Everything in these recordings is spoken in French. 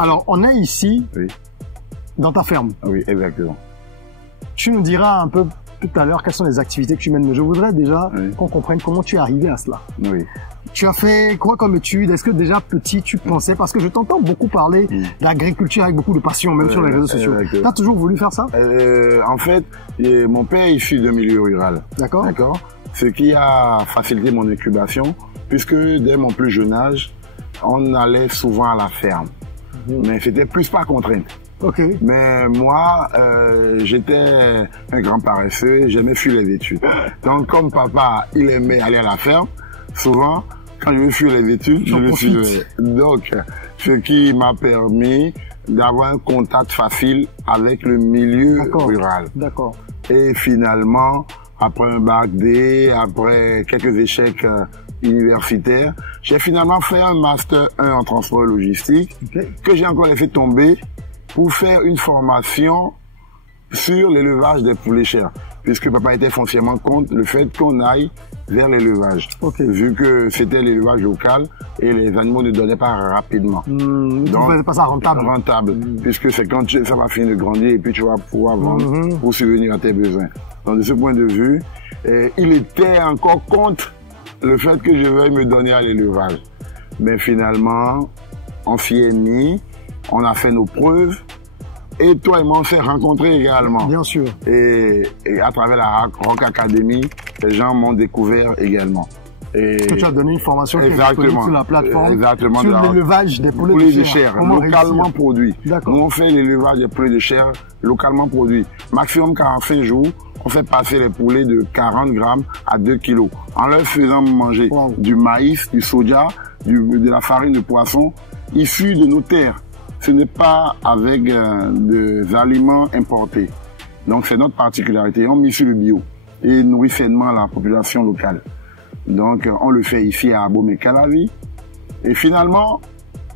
Alors, on est ici, Oui. dans ta ferme. Oui, exactement. Tu nous diras un peu tout à l'heure quelles sont les activités que tu mènes. Mais je voudrais déjà Oui. qu'on comprenne comment tu es arrivé à cela. Oui. Tu as fait quoi comme études? Est-ce que déjà petit, tu pensais? Parce que je t'entends beaucoup parler d'agriculture avec beaucoup de passion, même sur les réseaux sociaux. Tu as toujours voulu faire ça? En fait, mon père est issu d'un milieu rural. D'accord. D'accord. Ce qui a facilité mon incubation, puisque dès mon plus jeune âge, on allait souvent à la ferme. Mais c'était plus par contrainte. Ok. Mais moi, j'étais un grand paresseux, j'aimais fuir les études. Donc, comme papa, il aimait aller à la ferme, souvent, quand je veux fuir les études, je le suivais. Donc, ce qui m'a permis d'avoir un contact facile avec le milieu rural. D'accord. Et finalement, après un bac D, après quelques échecs universitaires, j'ai finalement fait un master 1 en transport et logistique que j'ai encore laissé tomber pour faire une formation sur l'élevage des poulets chers, puisque papa était foncièrement contre le fait qu'on aille vers l'élevage, vu que c'était l'élevage local et les animaux ne donnaient pas rapidement. Donc, pas ça rentable. Puisque c'est quand ça va finir de grandir et puis tu vas pouvoir vendre pour subvenir à tes besoins. Donc de ce point de vue, il était encore contre le fait que je veuille me donner à l'élevage. Mais finalement, on s'y est mis, on a fait nos preuves. Et toi et moi, on s'est rencontrés également. Bien sûr. Et à travers la Rock Academy, les gens m'ont découvert également. Et que tu as donné une formation qui est disponible sur la plateforme, sur l'élevage des poulets de chair, localement produits. Nous, on fait l'élevage des poulets de chair localement produits. Maximum 45 jours, on fait passer les poulets de 40 grammes à 2 kilos. En leur faisant manger du maïs, du soja, de la farine de poisson, issus de nos terres. Ce n'est pas avec des aliments importés. Donc c'est notre particularité. On mise sur le bio et nourrit sainement la population locale. Donc on le fait ici à Abomey-Calavi. Et finalement,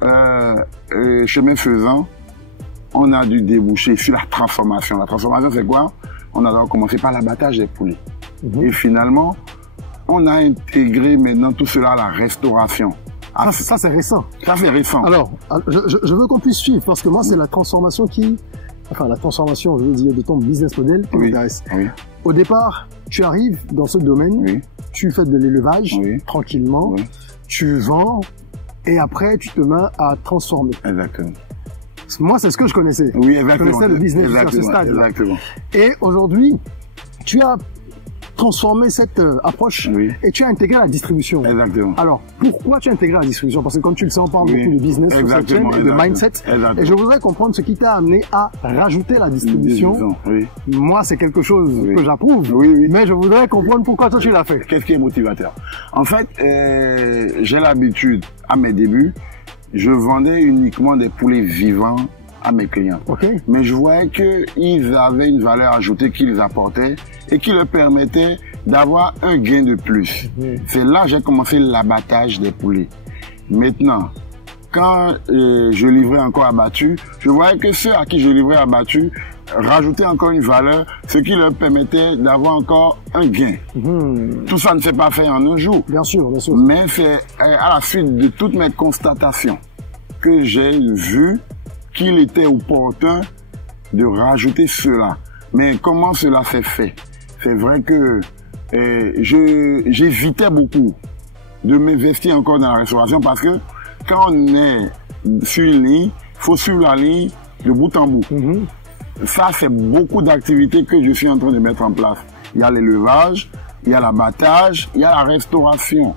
chemin faisant, on a dû déboucher sur la transformation. La transformation, c'est quoi? On a d'abord commencé par l'abattage des poulets. Et finalement, on a intégré maintenant tout cela à la restauration. Ça c'est récent. Ça c'est récent. Alors, je veux qu'on puisse suivre parce que moi c'est la transformation la transformation, je veux dire, de ton business model qui m'intéresse. Au départ, tu arrives dans ce domaine, tu fais de l'élevage tranquillement, tu vends et après tu te mets à transformer. Exactement. Moi c'est ce que je connaissais. Oui, exactement. Je connaissais le business à ce stade. Exactement. Et aujourd'hui, tu as transformé cette approche et tu as intégré la distribution. Exactement. Alors, pourquoi tu as intégré la distribution? Parce que comme tu le sais, on parle beaucoup de business, de mindset. Et je voudrais comprendre ce qui t'a amené à rajouter la distribution. Moi, c'est quelque chose que j'approuve, mais je voudrais comprendre pourquoi toi tu l'as fait. Qu'est-ce qui est motivateur? En fait, j'ai l'habitude, à mes débuts, je vendais uniquement des poulets vivants à mes clients. Mais je voyais qu'ils avaient une valeur ajoutée qu'ils apportaient et qui leur permettait d'avoir un gain de plus. C'est là que j'ai commencé l'abattage des poulets. Maintenant, quand je livrais encore abattu, je voyais que ceux à qui je livrais abattu rajoutaient encore une valeur, ce qui leur permettait d'avoir encore un gain. Tout ça ne s'est pas fait en un jour. Bien sûr, bien sûr. Mais c'est à la suite de toutes mes constatations que j'ai vu qu'il était opportun de rajouter cela. Mais comment cela s'est fait? C'est vrai que j'évitais beaucoup de m'investir encore dans la restauration parce que quand on est sur une ligne, il faut suivre la ligne de bout en bout. Ça, c'est beaucoup d'activités que je suis en train de mettre en place. Il y a l'élevage, il y a l'abattage, il y a la restauration.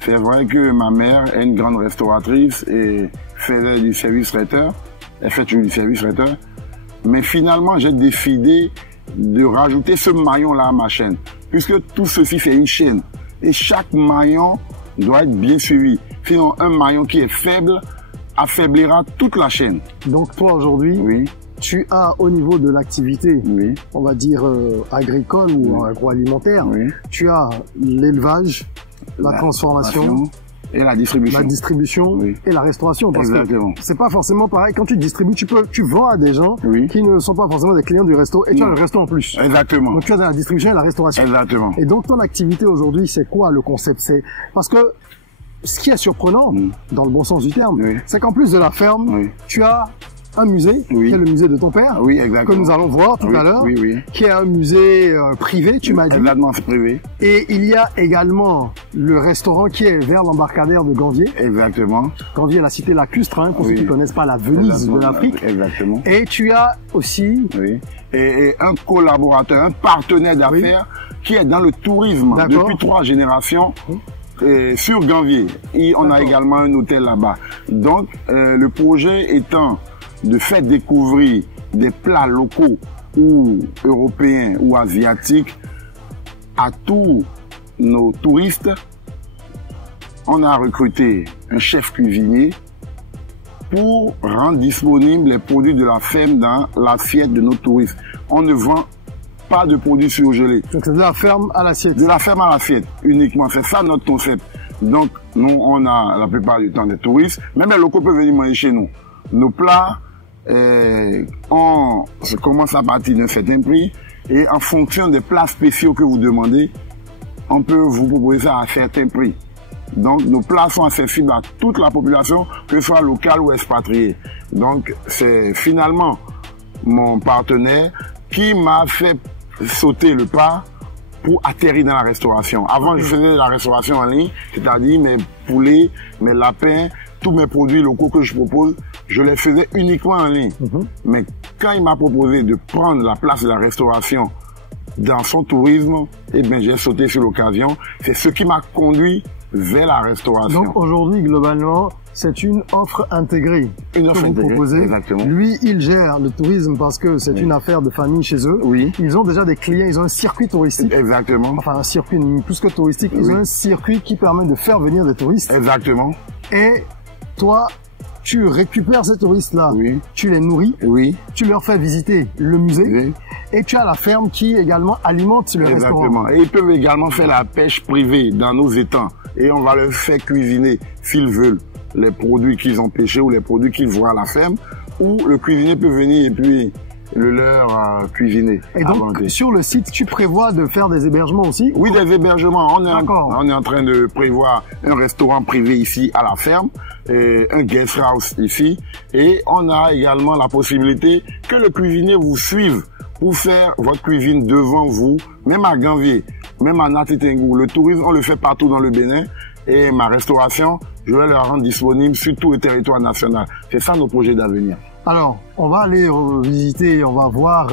C'est vrai que ma mère est une grande restauratrice et faisait du service traiteur. Elle fait toujours du service traiteur. Mais finalement, j'ai décidé de rajouter ce maillon-là à ma chaîne. Puisque tout ceci, c'est une chaîne. Et chaque maillon doit être bien suivi. Sinon, un maillon qui est faible affaiblira toute la chaîne. Donc toi, aujourd'hui, tu as au niveau de l'activité, on va dire agricole ou agroalimentaire, tu as l'élevage, la transformation et la distribution. La distribution et la restauration. Parce que c'est pas forcément pareil. Quand tu distribues, tu vends à des gens qui ne sont pas forcément des clients du resto et tu as le resto en plus. Exactement. Donc tu as la distribution et la restauration. Exactement. Et donc ton activité aujourd'hui, c'est quoi le concept? C'est parce que ce qui est surprenant, dans le bon sens du terme, c'est qu'en plus de la ferme, tu as un musée, qui est le musée de ton père, que nous allons voir tout à l'heure, qui est un musée privé, tu m'as dit. Exactement, c'est privé. Et il y a également le restaurant qui est vers l'embarcadère de Ganvier. Exactement. Ganvier, la cité lacustre, hein, pour ceux qui ne connaissent pas la Venise de l'Afrique. Exactement. Et tu as aussi... Et un collaborateur, un partenaire d'affaires qui est dans le tourisme depuis 3 générations. Sur Ganvier, et on a également un hôtel là-bas. Donc, le projet étant de faire découvrir des plats locaux ou européens ou asiatiques à tous nos touristes, on a recruté un chef cuisinier pour rendre disponibles les produits de la ferme dans l'assiette de nos touristes. On ne vend pas de produits surgelés. Donc c'est de la ferme à l'assiette. De la ferme à l'assiette, uniquement. C'est ça notre concept. Donc, nous, on a la plupart du temps des touristes. Même les locaux peuvent venir manger chez nous. Nos plats, on commence à partir d'un certain prix. Et en fonction des plats spéciaux que vous demandez, on peut vous proposer ça à un certain prix. Donc, nos plats sont accessibles à toute la population, que ce soit locale ou expatriée. Donc, c'est finalement mon partenaire qui m'a fait sauter le pas pour atterrir dans la restauration. Avant, je faisais de la restauration en ligne, c'est-à-dire mes poulets, mes lapins, tous mes produits locaux que je propose, je les faisais uniquement en ligne. Mais quand il m'a proposé de prendre la place de la restauration dans son tourisme, eh bien, j'ai sauté sur l'occasion. C'est ce qui m'a conduit vers la restauration. Donc aujourd'hui, globalement, c'est une offre intégrée. Une offre intégrée, proposez. Exactement. Lui, il gère le tourisme parce que c'est une affaire de famille chez eux. Ils ont déjà des clients, ils ont un circuit touristique. Exactement. Enfin, un circuit plus que touristique. Ils ont un circuit qui permet de faire venir des touristes. Exactement. Et toi, tu récupères ces touristes-là, tu les nourris, tu leur fais visiter le musée, et tu as la ferme qui également alimente le restaurant. Et ils peuvent également faire la pêche privée dans nos étangs, et on va leur faire cuisiner, s'ils veulent, les produits qu'ils ont pêchés ou les produits qu'ils voient à la ferme, ou le cuisinier peut venir et puis le leur cuisiner. Et donc, sur le site, tu prévois de faire des hébergements aussi? Oui, des hébergements. On est en train de prévoir un restaurant privé ici à la ferme, et un guest house ici, et on a également la possibilité que le cuisinier vous suive pour faire votre cuisine devant vous, même à Ganvier, même à Natitengou. Le tourisme, on le fait partout dans le Bénin, et ma restauration, je vais la rendre disponible sur tout le territoire national. C'est ça nos projets d'avenir. Alors, on va aller visiter, on va voir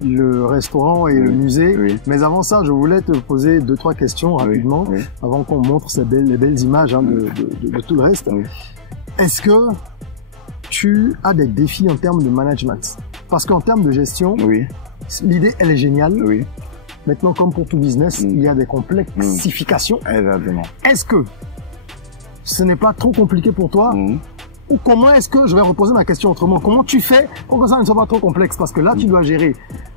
le restaurant et le musée. Mais avant ça, je voulais te poser 2-3 questions rapidement, avant qu'on montre les belles images de tout le reste. Est-ce que tu as des défis en termes de management? Parce qu'en termes de gestion, l'idée, elle est géniale. Maintenant, comme pour tout business, il y a des complexifications. Exactement. Est-ce que ce n'est pas trop compliqué pour toi? Ou comment est-ce que, je vais reposer ma question autrement, comment tu fais pour que ça ne soit pas trop complexe? Parce que là, tu dois gérer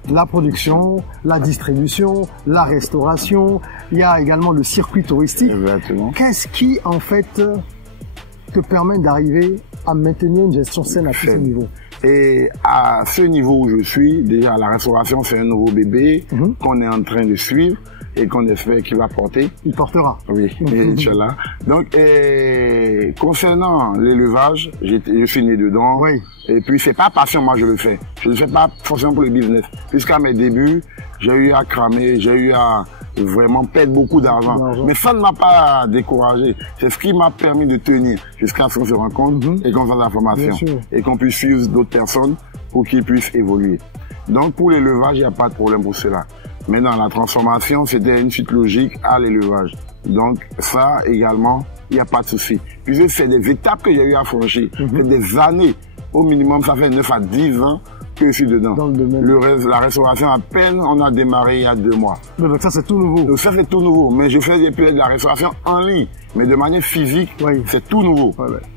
la production, la distribution, la restauration, il y a également le circuit touristique. Exactement. Qu'est-ce qui, en fait, te permet d'arriver à maintenir une gestion saine à tous ces niveaux? Et à ce niveau où je suis, déjà la restauration, c'est un nouveau bébé qu'on est en train de suivre et qu'on espère qu'il va porter. Il portera. Oui, Inch'Allah. Donc, concernant l'élevage, je suis né dedans. Et puis, c'est pas passion, moi je le fais. Je ne le fais pas forcément pour le business. Jusqu'à mes débuts, j'ai eu à cramer, j'ai eu à vraiment perdre beaucoup d'argent. Mais ça ne m'a pas découragé. C'est ce qui m'a permis de tenir jusqu'à ce qu'on se rencontre et qu'on fasse la formation. Et qu'on puisse suivre d'autres personnes pour qu'ils puissent évoluer. Donc, pour l'élevage, il n'y a pas de problème pour cela. Mais dans la transformation, c'était une suite logique à l'élevage. Donc, ça également, il n'y a pas de souci. Puisque c'est des étapes que j'ai eu à franchir. C'est des années. Au minimum, ça fait 9 à 10 ans que je suis dedans. Dans le domaine. La restauration, à peine, on a démarré il y a 2 mois. Donc ça, c'est tout nouveau. Donc ça, c'est tout nouveau. Mais je fais de la restauration en ligne. Mais de manière physique, c'est tout nouveau.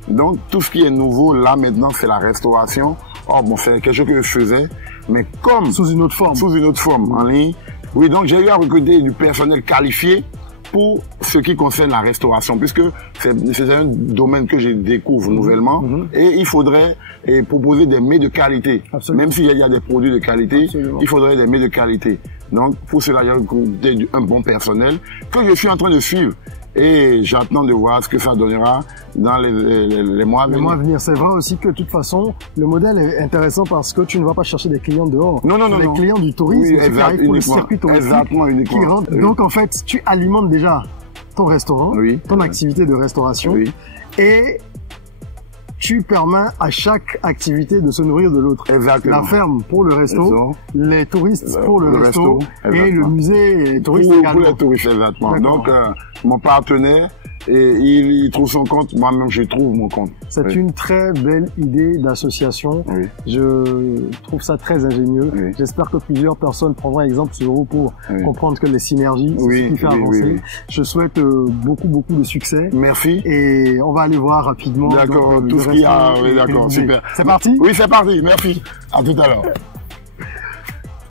Donc, tout ce qui est nouveau, là, maintenant, c'est la restauration. Oh, bon, c'est quelque chose que je faisais. Mais comme... Sous une autre forme. Sous une autre forme, en ligne. Oui, donc j'ai eu à recruter du personnel qualifié pour ce qui concerne la restauration, puisque c'est un domaine que je découvre nouvellement, et il faudrait proposer des mets de qualité. Même s'il y a des produits de qualité, il faudrait des mets de qualité. Donc pour cela, j'ai recruté un bon personnel que je suis en train de suivre. Et j'attends de voir ce que ça donnera dans les mois à venir. Les mois à venir. C'est vrai aussi que de toute façon, le modèle est intéressant parce que tu ne vas pas chercher des clients dehors. Non, non, non. Les clients du tourisme, oui, qui arrivent pour le circuit touristique. Exactement, uniquement. Qui rentrent. Oui. Donc en fait, tu alimentes déjà ton restaurant, oui, ton activité de restauration, oui, et tu permets à chaque activité de se nourrir de l'autre. Exactement. La ferme pour le resto, les touristes pour le resto, et le musée touriste également. Pour les touristes, exactement. Donc, mon partenaire, et il trouve son compte, moi-même je trouve mon compte. C'est une très belle idée d'association. Oui. Je trouve ça très ingénieux. Oui. J'espère que plusieurs personnes prendront exemple sur vous pour comprendre que les synergies, c'est ce qui fait avancer. Je souhaite beaucoup de succès. Merci. Et on va aller voir rapidement. D'accord, tout ce qu'il y a. Oui, d'accord, super. C'est parti? Oui, c'est parti. Merci. À tout à l'heure.